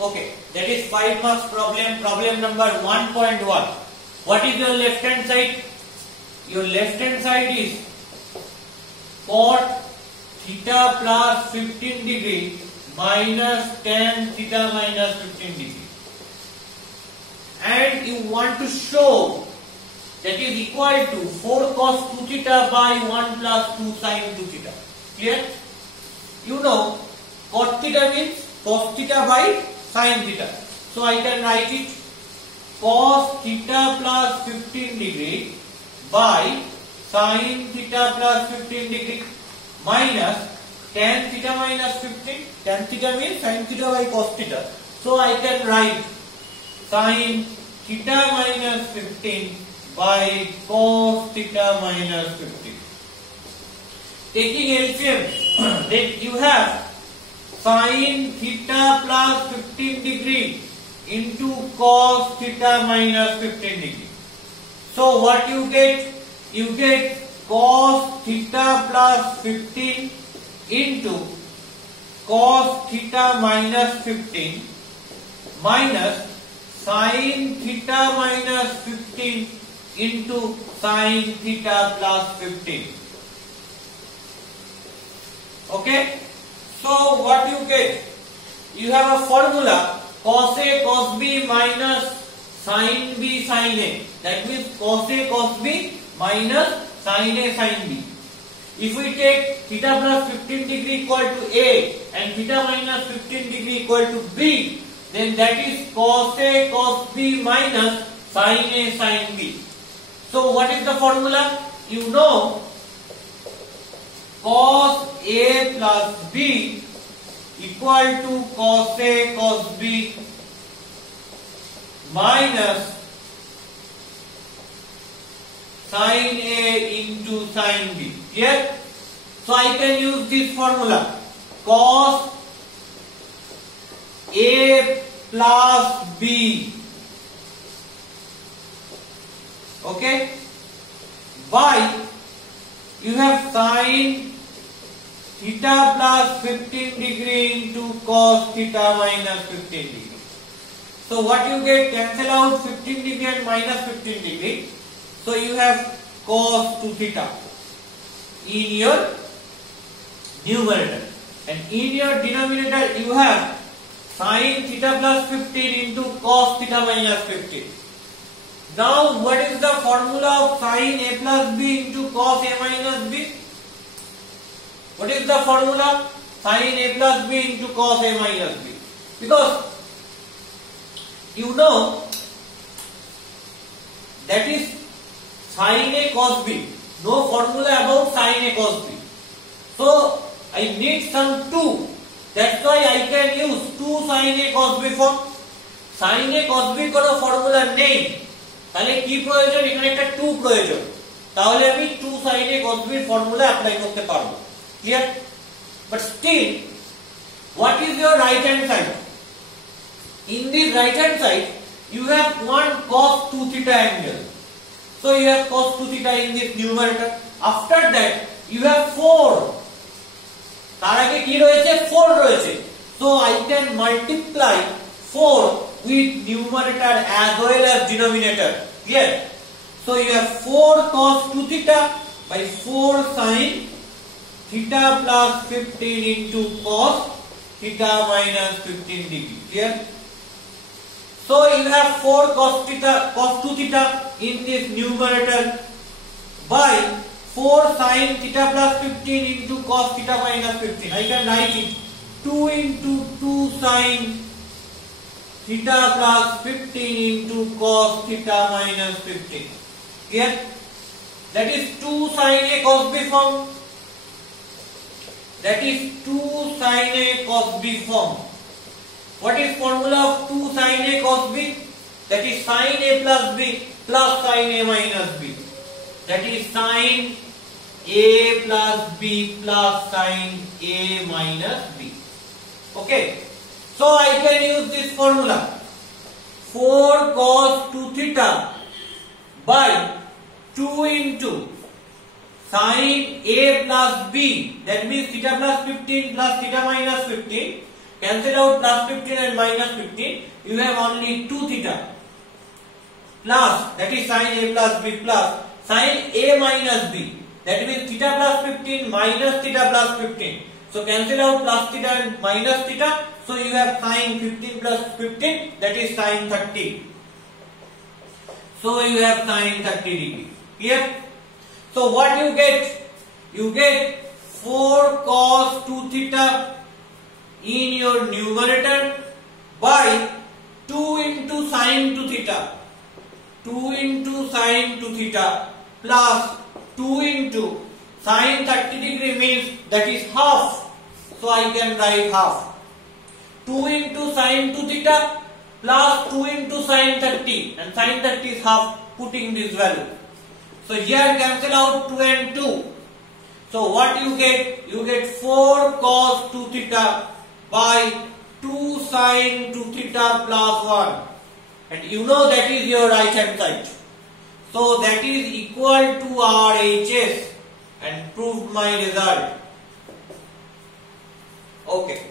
Okay, that is 5 marks problem. Problem number 1.1. What is your left hand side? Your left hand side is cot theta plus 15 degree minus tan theta minus 15 degree. And you want to show that is equal to 4 cos 2 theta by 1 plus 2 sin 2 theta. Clear? You know cot theta means cos theta by sin theta. So I can write it cos theta plus 15 degree by sin theta plus 15 degree minus tan theta minus 15. Tan theta means sin theta by cos theta. So I can write sin theta minus 15 by cos theta minus 15. Taking LCM, then you have sin theta plus 15 degree into cos theta minus 15 degree. So what you get? You get cos theta plus 15 into cos theta minus 15 minus sin theta minus 15 into sin theta plus 15. Okay? So what you get? You have a formula cos A cos B minus sin B sin A. That means cos A cos B minus sin A sin B. If we take theta plus 15 degree equal to A and theta minus 15 degree equal to B, then that is cos A cos B minus sin A sin B. So what is the formula? You know cos A plus B equal to cos A cos B minus sin A into sin B. Here, so I can use this formula cos A plus B, okay, by you have sin theta plus 15 degree into cos theta minus 15 degree. So what you get? Cancel out 15 degree and minus 15 degree. So you have cos 2 theta in your numerator, and in your denominator you have sin theta plus 15 into cos theta minus 15. Now what is the formula of sin A plus B into cos A minus B? What is the formula? Sin A plus B into cos A minus B. Because you know that is sin A cos B. No formula about sin A cos B. So I need some 2. That's why I can use 2 sin A cos B form. Sin A cos B কোনো formula নেই, তাহলে কি প্রয়োজন? এখানে একটা 2 প্রয়োজন, তাহলে আমি 2 sin A cos B formula apply করতে পারবো। Clear? But still, what is your right hand side? In this right hand side, you have one cos 2 theta angle. So you have cos 2 theta in this numerator. After that, you have 4. তার আগে কি রয়েছে? 4 রয়েছে। So I can multiply 4 with numerator as well as denominator. Clear? So you have 4 cos 2 theta by 4 sin theta plus 15 into cos theta minus 15 degree. Clear? So you have 4 cos 2 theta in this numerator by 4 sin theta plus 15 into cos theta minus 15. I can write it 2 into 2 sin theta plus 15 into cos theta minus 15. Here, that is 2 sin A cos B form. That is 2 sin A cos B form. What is formula of 2 sin A cos B? That is sin A plus B plus sin A minus B. That is sin A plus B plus sin A minus B. Okay. So I can use this formula 4 cos 2 theta by 2 into sin A plus B, that means theta plus 15 plus theta minus 15 cancel out plus 15 and minus 15. You have only 2 theta plus, that is sin A plus B plus sin A minus B. That means theta plus 15 minus theta plus 15. So cancel out plus theta and minus theta. So you have sin 15 plus 15, that is sin 30. So you have sin 30 degree. Here. So what you get? You get 4 cos 2 theta in your numerator by 2 into sin 2 theta. 2 into sin 2 theta plus 2 into sin 30 degree means that is half. So I can write half. 2 into sin 2 theta plus 2 into sin 30, and sin 30 is half, putting this value. So here cancel out 2 and 2. So what you get? You get 4 cos 2 theta by 2 sin 2 theta plus 1. And you know that is your right hand side. So that is equal to RHS, and proved my result. Okay.